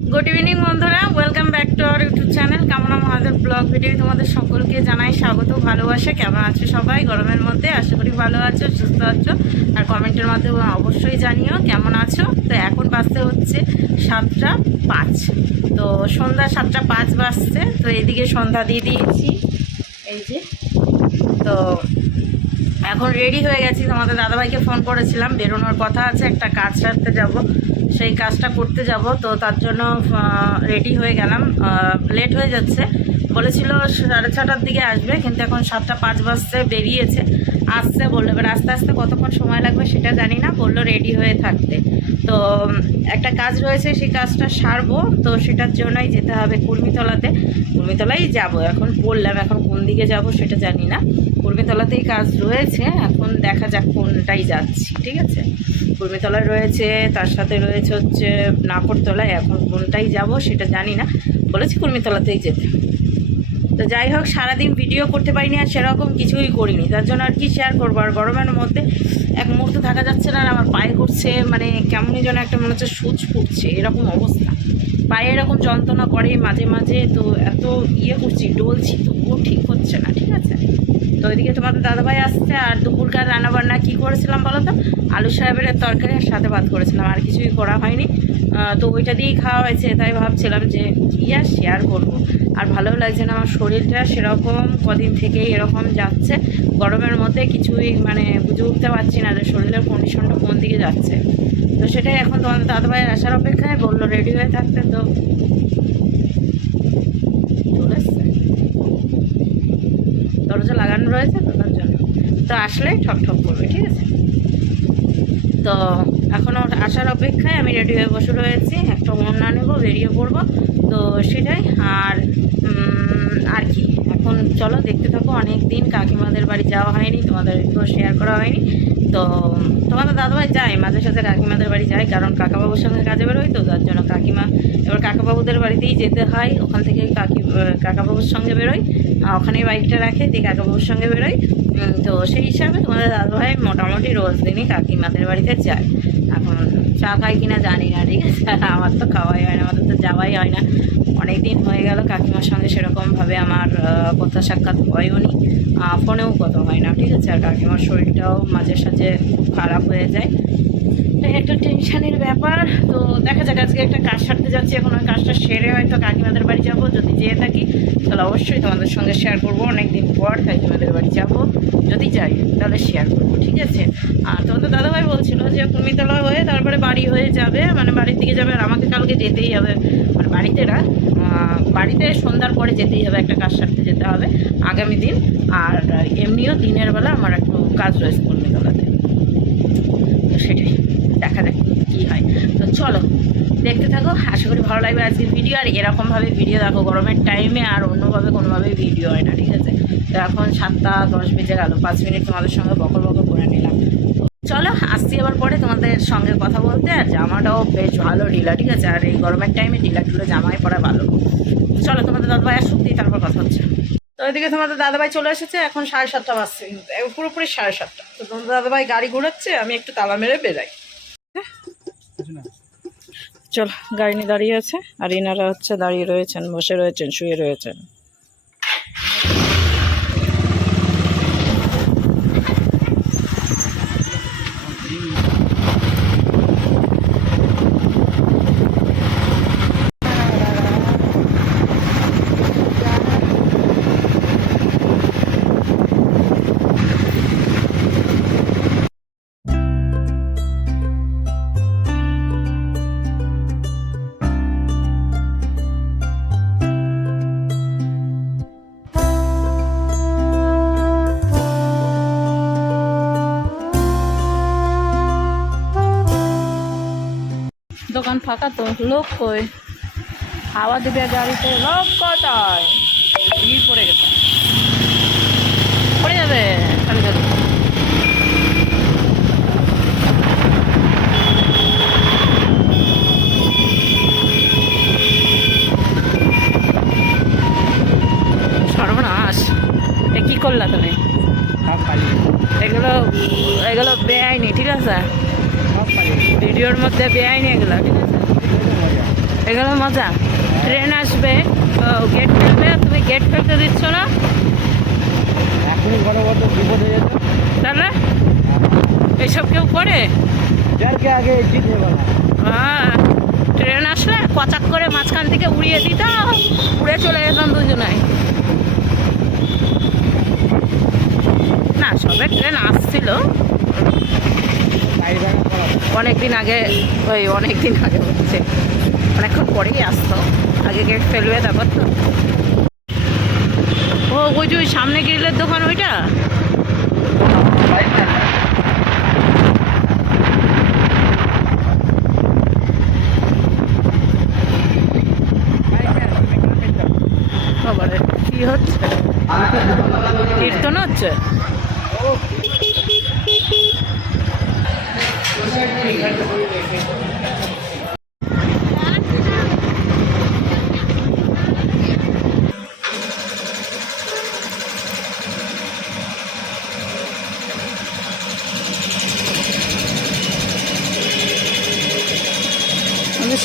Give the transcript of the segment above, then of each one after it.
Good evening বন্ধুরা, welcome back to our YouTube channel কামনা মহাদের blog video তোমাদের সকলকে জানাই স্বাগত, ভালোবাসা। কেমন আছো সবাই গরমের মধ্যে? আশা করি ভালো আছো, সুস্থ আছো। আর কমেন্টের মাধ্যমে অবশ্যই জানিও কেমন আছো। তো এখন বাজতে হচ্ছে 7:05, তো সন্ধ্যা 7:05 বাজছে। তো এদিকে সন্ধ্যা দিয়ে দিয়েছি, এই যে। তো এখন রেডি হয়ে গেছি। তোমাদের দাদাভাইকে ফোন করেছিলাম, বেরোনোর কথা আছে, একটা কাজ সারতে যাব, সেই কাজটা করতে যাব। তো তার জন্য রেডি হয়ে গেলাম। লেট হয়ে যাচ্ছে, বলেছিল 6:30টার দিকে আসবে, কিন্তু এখন 7:05 বাজতে বেরিয়েছে, আসছে বললো। এবার আস্তে আস্তে কতক্ষণ সময় লাগবে সেটা জানি না, বললো রেডি হয়ে থাকতে। তো একটা কাজ রয়েছে, সেই কাজটা সারবো, তো সেটার জন্যই যেতে হবে কুর্মিতলাতে। কুর্মিতলাই যাব, এখন বললাম, এখন কোন দিকে যাব সেটা জানি না। কুর্মিতলাতেই কাজ রয়েছে, এখন দেখা যাক কোনটাই যাচ্ছি। ঠিক আছে, কুর্মিতলায় রয়েছে, তার সাথে রয়েছে হচ্ছে নাকরতলায়। এখন কোনটাই যাব সেটা জানি না, বলেছি কুর্মিতলাতেই যেতে। তো যাই হোক, সারাদিন ভিডিও করতে পারিনি, আর সেরকম কিছুই করিনি, তার জন্য আর কি শেয়ার করবো। আর গরমের মধ্যে এক মুহূর্ত থাকা যাচ্ছে না, আর আমার পায়ে করছে, মানে কেমনই যেন একটা মনে হচ্ছে সূচ ফুটছে, এরকম অবস্থা। পায়ে এরকম যন্ত্রণা করে মাঝে মাঝে, তো এত করছি, ডলছি, তবুও ঠিক হচ্ছে না। ঠিক আছে, তো ওইদিকে তোমাদের দাদাভাই আসছে। আর দুপুরকার রান্নাবান্না কী করেছিলাম বলো তো? আলু সাহেবের তরকারি আর সাথে ভাত করেছিলাম, আর কিছুই করা হয়নি। তো ওইটা দিয়েই খাওয়া হয়েছে। তাই ভাবছিলাম যে কী আর শেয়ার করবো, আর ভালোও লাগছে না। আমার শরীরটা সেরকম কদিন থেকেই এরকম যাচ্ছে, গরমের মধ্যে কিছুই মানে বুঝে উঠতে পারছি না যে শরীরের কন্ডিশনটা কোন দিকে যাচ্ছে। তো সেটাই এখন তোমাদের দাদাভাইয়ের আসার অপেক্ষায়, বললো রেডি হয়ে থাকতে। তো চলে এসছে, দরজা লাগানো রয়েছে তো তার জন্য। তো আসলেই ঠক ঠক করবে। ঠিক আছে, তো এখনও আসার অপেক্ষায় আমি রেডি হয়ে বসে রয়েছি। একটা ওড়না নেব, বেরিয়ে পড়বো, তো সেটাই। আর আর কি, এখন চলো দেখতে থাকো। অনেক দিন কাকিমাদের বাড়ি যাওয়া হয়নি, তোমাদের একটু শেয়ার করা হয়নি। তো তোমাদের দাদাভাই যায় মাঝে সাঝে কাকিমাদের বাড়ি যায়, কারণ কাকাবাবুর সঙ্গে কাজে বেরোয়, তো তার জন্য কাকিমা এবার কাকাবাবুদের বাড়িতেই যেতে হয়। ওখান থেকে কাকাবাবুর সঙ্গে বেরোয়, ওখানেই বাইকটা রাখে, দিয়ে কাকাবাবুর সঙ্গে বেরোয়। তো সেই হিসাবে তোমাদের দাদাভাই মোটামুটি রোজ দিনই কাকিমাদের বাড়িতে যায়। এখন চা খায় কিনা জানি না, ঠিক আছে, আমার তো খাওয়াই হয় না, আমাদের তো যাওয়াই হয় না। অনেক দিন হয়ে গেল কাকিমার সঙ্গে সেরকমভাবে আমার কথা সাক্ষাৎ হয়ও নি, ফোনেও কথা হয় না। ঠিক আছে, আর কাকিমার শরীরটাও মাঝে সাঝে খারাপ হয়ে যায়, একটা টেনশানের ব্যাপার। তো দেখা যাক, আজকে একটা কাজ সারতে যাচ্ছি, এখন ওই কাজটা সেরে হয়তো কাকিমাদের বাড়ি যাব। যদি যেয়ে থাকি তাহলে অবশ্যই তোমাদের সঙ্গে শেয়ার করবো। অনেক দিন পর কাকিমাদের বাড়ি যাব, যদি যাই তাহলে শেয়ার করবো। ঠিক আছে, আর তোমাদের দাদাভাই বলছিল যে কুর্মিতলা হয়ে তারপরে বাড়ি হয়ে যাবে, মানে বাড়ির দিকে যাবে। আর আমাকে কালকে যেতেই হবে, মানে বাড়িতে না, বাড়িতে সন্ধ্যার পরে যেতেই হবে, একটা কাজ সারতে যেতে হবে আগামী দিন। আর এমনিও দিনের বেলা আমার একটু কাজ রয়েছে কুর্মিতলাতে, তো সেটাই দেখা যাক কী হয়। তো চলো দেখতে থাকো, আশা করি ভালো লাগবে আজকের ভিডিও। আর এরকমভাবে ভিডিও দেখো গরমের টাইমে, আর অন্যভাবে কোনোভাবেই ভিডিও হয় না। ঠিক আছে, তো এখন 7:10 বেজে গেল, 5 মিনিট তোমাদের সঙ্গে বকর বকর করে নিলাম। চলো আসছি আবার পরে তোমাদের সঙ্গে কথা বলতে। আর জামাটাও বেশ ভালো ঢিলা, ঠিক আছে, আর এই গরমের টাইমে ঢিলা ঢিলা জামাই পরা ভালো। চলো তোমাদের দাদাভাই আসুক, দিয়ে তারপর কথা হচ্ছে। তো ওইদিকে তোমাদের দাদাভাই চলে এসেছে, এখন 7:30 বাজছে, কিন্তু পুরোপুরি 7:30। তো তোমাদের দাদাভাই গাড়ি ঘোরাচ্ছে, আমি একটু তালা মেরে বেরাই। চল, গাড়ি নিয়ে দাঁড়িয়ে আছে, আর ইনারা হচ্ছে দাঁড়িয়ে রয়েছেন, বসে রয়েছেন, শুয়ে রয়েছেন। দোকান ফাঁকা তো, লোক কই? হাওয়া দিবে গাড়িতে, লোক কোথায়? ভিড় পড়ে গেছে, পড়ে যাবে খালি খালি। সর্বনাশ, এ কী করলা তুমি? এগুলো এগুলো বেআইনি, ঠিক আছে, ভিডিওর মধ্যে বেআইনি এগুলো, ঠিক আছে। এগুলো মজা। ট্রেন আসবে, গেট ফেলবে, তুমি গেট ফেলতে দিচ্ছ না, এখনই ঘরে বড় বিপদ হয়ে যেত। তাহলে এইসব কেউ করে? যারকে আগে জিত নেবে না। হ্যাঁ, ট্রেন আসলে কচাক করে মাঝখান থেকে উড়িয়ে দিতাম, উড়ে চলে যেতাম দুজনাই। না, সবে ট্রেন আসছিল অনেক দিন আগে, অনেক দিন আগে হচ্ছে, অনেকক্ষণ পরেই আসতো। আগে গেট ফেলবে তারপর তো। ও ওই যে ওই সামনে গ্রিলের দোকান ওইটা। বাবারে, কি হচ্ছে? কীর্তন হচ্ছে?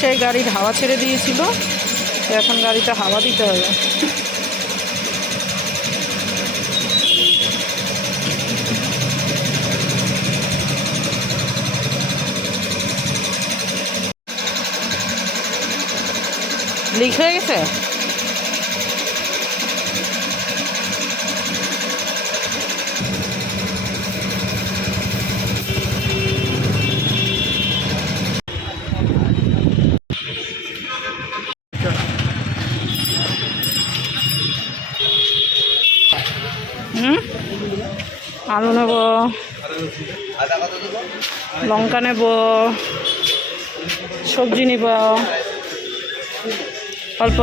সেই গাড়ির হাওয়া ছেড়ে দিয়েছিল, এখন গাড়িটা হাওয়া দিতে হবে। লিক হয়ে গেছে। আলু নেব, লঙ্কা নেব, সবজি নেব অল্প।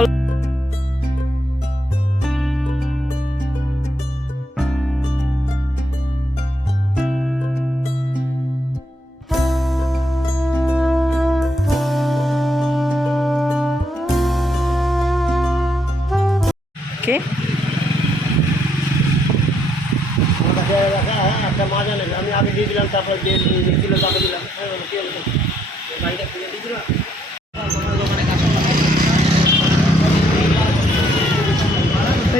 কে একটা মাজা নেবে, আমি আগে দিয়ে দিলাম, তারপর দিয়ে দিল, তারপর দিলাম। গাড়িটা খুলে দিয়েছিল।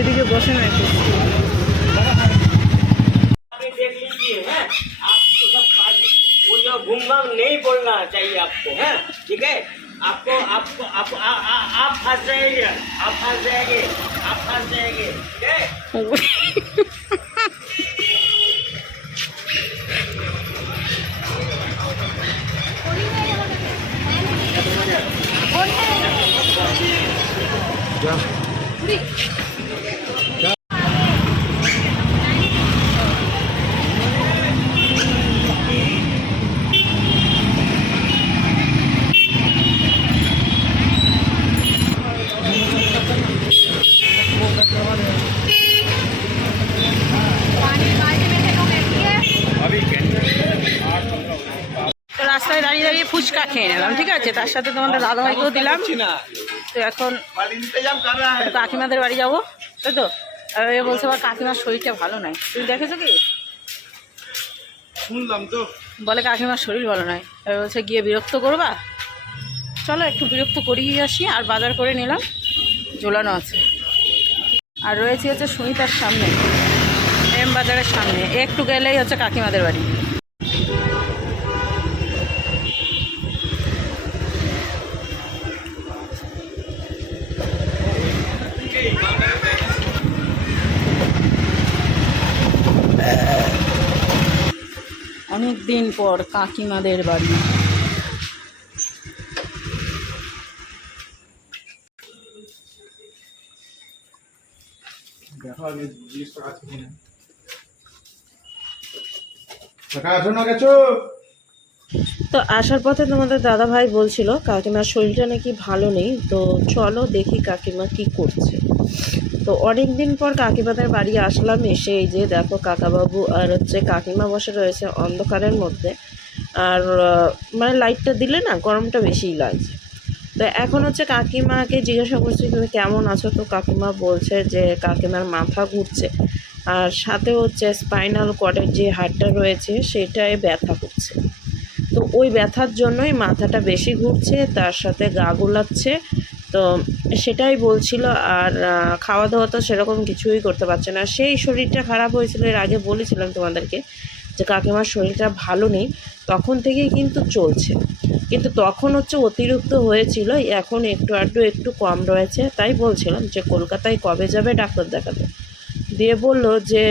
এদিকে বসে না একটু। देख लीजिए हैं, आपको सब वो जो घूम घाम नहीं बोलना चाहिए आपको, हैं, ठीक है। आपको आपको आप फंस जाएंगे, आप फंस जाएंगे, आप फंस जाएंगे, ठीक है। তো রাস্তায় দাঁড়িয়ে দাঁড়িয়ে ফুচকা খেয়ে নিলাম, ঠিক আছে, তার সাথে তোমাদের দাদাভাইকেও দিলাম। তো এখন কাকিমাদের বাড়ি যাবো, তাই তো। আর এ বলছে আমার কাকিমার শরীরটা ভালো নয়, তুই দেখেছো কি? শুনলাম তো, বলে কাকিমার শরীর ভালো নয়, এবার বলছে গিয়ে বিরক্ত করবা, চলো একটু বিরক্ত করিয়ে আসি। আর বাজার করে নিলাম, ঝোলানো আছে। আর রয়েছে হচ্ছে সুনিতার সামনে, এম বাজারের সামনে, একটু গেলেই হচ্ছে কাকিমাদের বাড়ি। অনেক দিন পর কাকিমাদের বাড়ি। তো আসার পথে তোমাদের দাদা ভাই বলছিল কাকিমার শরীরটা নাকি ভালো নেই, তো চলো দেখি কাকিমা কি করছে। তো অনেক দিন পর কাকিমাদের বাড়ি আসলাম, এসে এই যে দেখো কাকাবাবু আর হচ্ছে কাকিমা বসে রয়েছে অন্ধকারের মধ্যে। আর মানে লাইটটা দিলে না গরমটা বেশিই লাগছে। তো এখন হচ্ছে কাকিমাকে জিজ্ঞাসা করছি তুমি কেমন আছো, তো কাকিমা বলছে যে কাকিমার মাথা ঘুরছে, আর সাথে হচ্ছে স্পাইনাল কর্ডের যে হাড়টা রয়েছে সেটায় ব্যথা করছে। তো ওই ব্যথার জন্যই মাথাটা বেশি ঘুরছে, তার সাথে গা গোলাচ্ছে। তো সেটাই বলছিল। আর খাওয়া দাওয়া তো সেরকম কিছুই করতে পারছে না। সেই শরীরটা খারাপ হয়েছিল, এর আগে বলেছিলাম তোমাদেরকে যে কাকিমার শরীরটা ভালো নেই, তখন থেকেই কিন্তু চলছে। কিন্তু তখন হচ্ছে অতিরিক্ত হয়েছিল, এখন একটু কম রয়েছে। তাই বলছিলাম যে কলকাতায় কবে যাবে ডাক্তার দেখাতে। দিয়ে বললো যে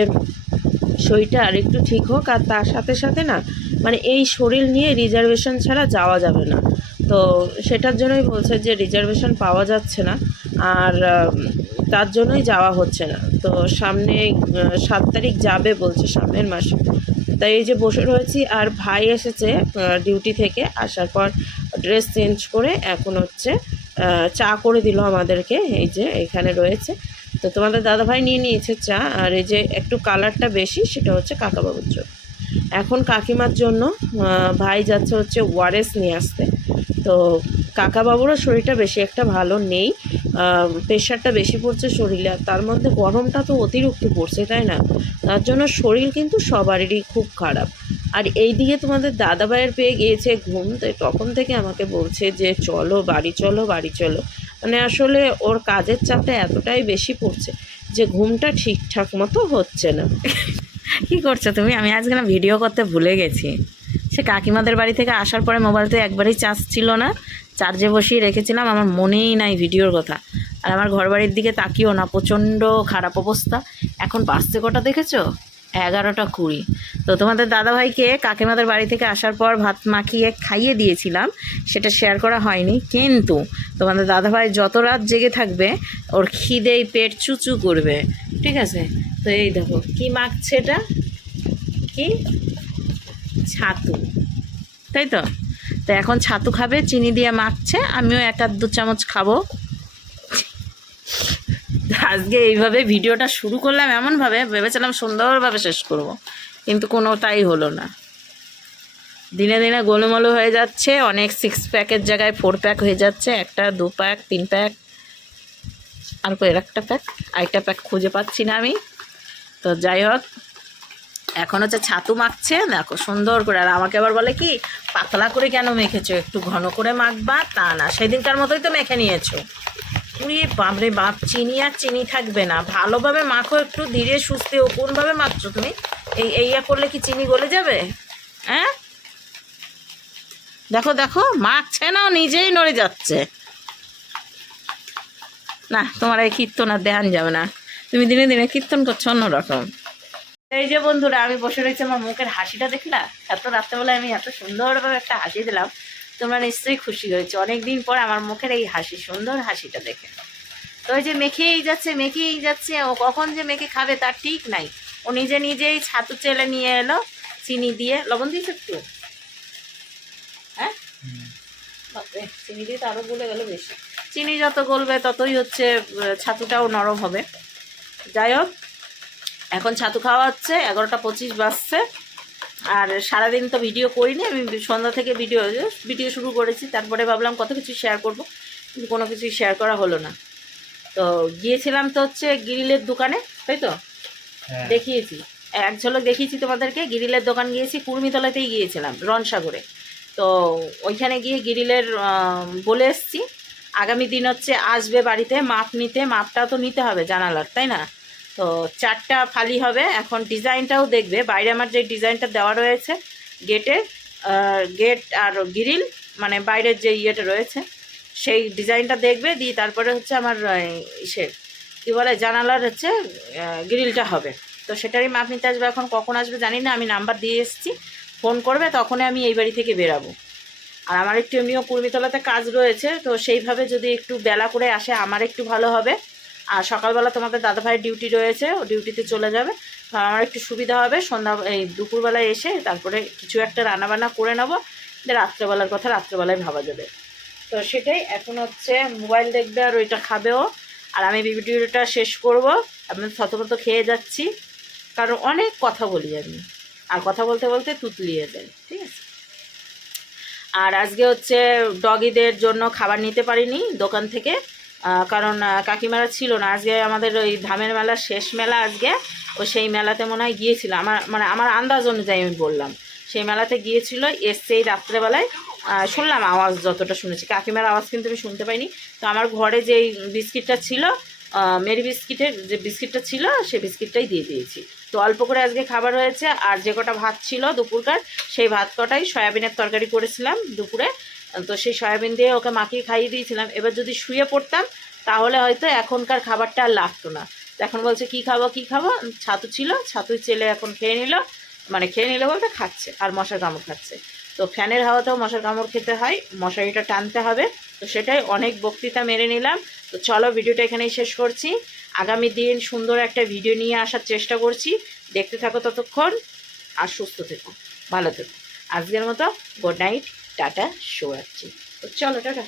শরীরটা আরেকটু ঠিক হোক, আর তার সাথে সাথে না মানে এই শরীর নিয়ে রিজার্ভেশন ছাড়া যাওয়া যাবে না। তো সেটার জন্যই বলছে যে রিজার্ভেশন পাওয়া যাচ্ছে না, আর তার জন্যই যাওয়া হচ্ছে না। তো সামনে 7 তারিখ যাবে বলছে, সামনের মাসে। তাই এই যে বসে রয়েছি। আর ভাই এসেছে ডিউটি থেকে, আসার পর ড্রেস চেঞ্জ করে এখন হচ্ছে চা করে দিল আমাদেরকে। এই যে এখানে রয়েছে। তো তোমাদের দাদাভাই নিয়ে নিয়েছে চা। আর এই যে একটু কালারটা বেশি, সেটা হচ্ছে কাকাবাবুর জন্য। এখন কাকিমার জন্য ভাই যাচ্ছে হচ্ছে ওয়ারেস নিয়ে আসতে। তো কাকাবাবুরও শরীরটা বেশি একটা ভালো নেই, প্রেশারটা বেশি পড়ছে শরীরে, আর তার মধ্যে গরমটা তো অতিরিক্ত পড়ছে, তাই না? তার জন্য শরীর কিন্তু সবারই খুব খারাপ। আর এই দিকে তোমাদের দাদাভাইয়ের পেয়ে গিয়েছে ঘুম, তো তখন থেকে আমাকে বলছে যে চলো বাড়ি চলো, বাড়ি চলো। মানে আসলে ওর কাজের চাপটা এতটাই বেশি পড়ছে যে ঘুমটা ঠিকঠাক মতো হচ্ছে না। কি করছো তুমি? আমি আজকে না ভিডিও করতে ভুলে গেছি। সে কাকিমাদের বাড়ি থেকে আসার পরে মোবাইলতে একবারই চার্জ ছিল না, চার্জে বসিয়ে রেখেছিলাম, আমার মনেই নাই ভিডিওর কথা। আর আমার ঘর বাড়ির দিকে তাকিও না, প্রচণ্ড খারাপ অবস্থা। এখন বাসছে কটা দেখেছো? 11:20। তো তোমাদের দাদাভাইকে কাকিমাদের বাড়ি থেকে আসার পর ভাত মাখিয়ে খাইয়ে দিয়েছিলাম, সেটা শেয়ার করা হয়নি। কিন্তু তোমাদের দাদাভাই যত রাত জেগে থাকবে ওর খিদেই পেট চুচু করবে, ঠিক আছে? তো এই দেখো কি মাখছে, এটা কি ছাতু, তাই তো? তো এখন ছাতু খাবে, চিনি দিয়ে মাখছে, আমিও 1-2 চামচ খাবো। আজকে এইভাবে ভিডিওটা শুরু করলাম, এমনভাবে ভেবেছিলাম সুন্দরভাবে শেষ করব, কিন্তু কোনোটাই হলো না। দিনে দিনে গোলমালো হয়ে যাচ্ছে, অনেক 6 প্যাকের জায়গায় 4 প্যাক হয়ে যাচ্ছে, 1, 2 প্যাক, 3 প্যাক, আর কয়ের একটা প্যাক, আরেকটা প্যাক খুঁজে পাচ্ছি না আমি। তো যাই হোক, এখন হচ্ছে ছাতু মাখছে, দেখো সুন্দর করে। আর আমাকে আবার বলে কি পাতলা করে কেন মেখেছো, একটু ঘন করে মাখবা। তা না, সেদিনকার মতোই তো মেখে নিয়েছো। উড়ি বাপরে বাপ, চিনি আর চিনি থাকবে না, ভালোভাবে মাখো, একটু ধীরে সুস্থে। ও কোনভাবে মাখছো তুমি? এইয়া করলে কি চিনি গলে যাবে? হ্যাঁ দেখো দেখো, মাখছে না, ও নিজেই নড়ে যাচ্ছে। না, তোমার এই কীর্তন আর দেখান যাবে না, তুমি দিনে দিনে কীর্তন করছো অন্যরকম। এই যে বন্ধুরা, আমি বসে রয়েছি, আমার মুখের হাসিটা দেখলা? এত রাত্রেবেলায় আমি এত সুন্দরভাবে একটা হাসি দিলাম, তোমরা নিশ্চয়ই খুশি হয়েছো অনেকদিন পর আমার মুখের এই হাসি, সুন্দর হাসিটা দেখে। তো ওই যে মেখেই যাচ্ছে, ও কখন যে মেখে খাবে তার ঠিক নাই। ও নিজেই ছাতু চেলে নিয়ে এলো, চিনি দিয়ে। লবণ দিয়েছে একটু? হ্যাঁ, বাপরে, চিনি দিয়ে তো আরও গলে গেল বেশি। চিনি যত গলবে ততই হচ্ছে ছাতুটাও নরম হবে। যাই হোক, এখন ছাতু খাওয়া হচ্ছে, 11:25 বাজছে। আর সারাদিন তো ভিডিও করিনি আমি, সন্ধ্যা থেকে ভিডিও শুরু করেছি। তারপরে ভাবলাম কত কিছু শেয়ার করব, কিন্তু কোনো কিছুই শেয়ার করা হলো না। তো গিয়েছিলাম তো হচ্ছে গ্রিলের দোকানে, তাই তো? দেখিয়েছি, এক ঝলক দেখিয়েছি তোমাদেরকে। গ্রিলের দোকান গিয়েছি, কুর্মিতলাতেই গিয়েছিলাম, রনসাগরে। তো ওইখানে গিয়ে গ্রিলের বলে এসছি আগামী দিন হচ্ছে আসবে বাড়িতে মাপ নিতে। মাপটা তো নিতে হবে জানালার, তাই না? তো 4টা ফালি হবে। এখন ডিজাইনটাও দেখবে, বাইরে আমার যে ডিজাইনটা দেওয়া রয়েছে গেটের, গেট আর গ্রিল, মানে বাইরের যে ইয়েটা রয়েছে সেই ডিজাইনটা দেখবে, দিয়ে তারপরে হচ্ছে আমার ইসের কী বলে জানালার হচ্ছে গ্রিলটা হবে। তো সেটারই মাপ নিতে আসবে। এখন কখন আসবে জানি না, আমি নাম্বার দিয়ে এসেছি, ফোন করবে, তখনই আমি এই বাড়ি থেকে বেরাবো। আর আমার একটু এমনিও কুর্মিতলাতে কাজ রয়েছে, তো সেইভাবে যদি একটু বেলা করে আসে আমার একটু ভালো হবে। আর সকালবেলা তোমাদের দাদাভাইয়ের ডিউটি রয়েছে, ও ডিউটিতে চলে যাবে, আমার একটু সুবিধা হবে। এই দুপুরবেলায় এসে তারপরে কিছু একটা রান্নাবান্না করে নেবো, রাত্রেবেলার কথা রাত্রেবেলায় ভাবা যাবে। তো সেটাই, এখন হচ্ছে মোবাইল দেখবে আর ওইটা খাবেও। আর আমি ভিডিওটা শেষ করব, আমি থতমত খেয়ে যাচ্ছি, কারণ অনেক কথা বলি আমি, আর কথা বলতে বলতে তুতলিয়ে যায়, ঠিক আছে? আর আজকে হচ্ছে ডগিদের জন্য খাবার নিতে পারিনি দোকান থেকে, কারণ কাকিমারা ছিল না। আজকে আমাদের ওই ধামের মেলার শেষ মেলা আজকে, ও সেই মেলাতে মনে হয় গিয়েছিল, আমার আন্দাজ অনুযায়ী আমি বললাম। সেই মেলাতে গিয়েছিল, এসছেই রাত্রেবেলায়। শুনলাম আওয়াজ, যতটা শুনেছি, কাকিমার আওয়াজ কিন্তু আমি শুনতে পাইনি। তো আমার ঘরে যেই বিস্কিটটা ছিল, মেরি বিস্কিটের যে বিস্কিটটা ছিল, সেই বিস্কিটটাই দিয়ে দিয়েছি। তো অল্প করে আজকে খাবার হয়েছে। আর যে কটা ভাত ছিল দুপুরকার, সেই ভাত কটাই সয়াবিনের তরকারি করেছিলাম দুপুরে। তো সেই সয়াবিন দিয়ে ওকে মাখিয়ে খাইয়ে দিয়েছিলাম। এবার যদি শুয়ে পড়তাম তাহলে হয়তো এখনকার খাবারটা আর লাগতো না। তো এখন বলছে কী খাবো কী খাবো, ছাতু ছিল, ছাতুই চেলে এখন খেয়ে নিল। মানে খেয়ে নিল বলতে খাচ্ছে, আর মশার কামড় খাচ্ছে। তো ফ্যানের হাওয়াতেও মশার কামড় খেতে হয়, মশারিটা টানতে হবে। তো সেটাই অনেক বক্তৃতা মেরে নিলাম। তো চলো ভিডিওটা এখানেই শেষ করছি। আগামী দিন সুন্দর একটা ভিডিও নিয়ে আসার চেষ্টা করছি। দেখতে থাকো ততক্ষণ, আর সুস্থ থেকো, ভালো থেকো। আজকের মতো গুড নাইট, টাটা, শুভরাত্রি। তো চলো টাটা।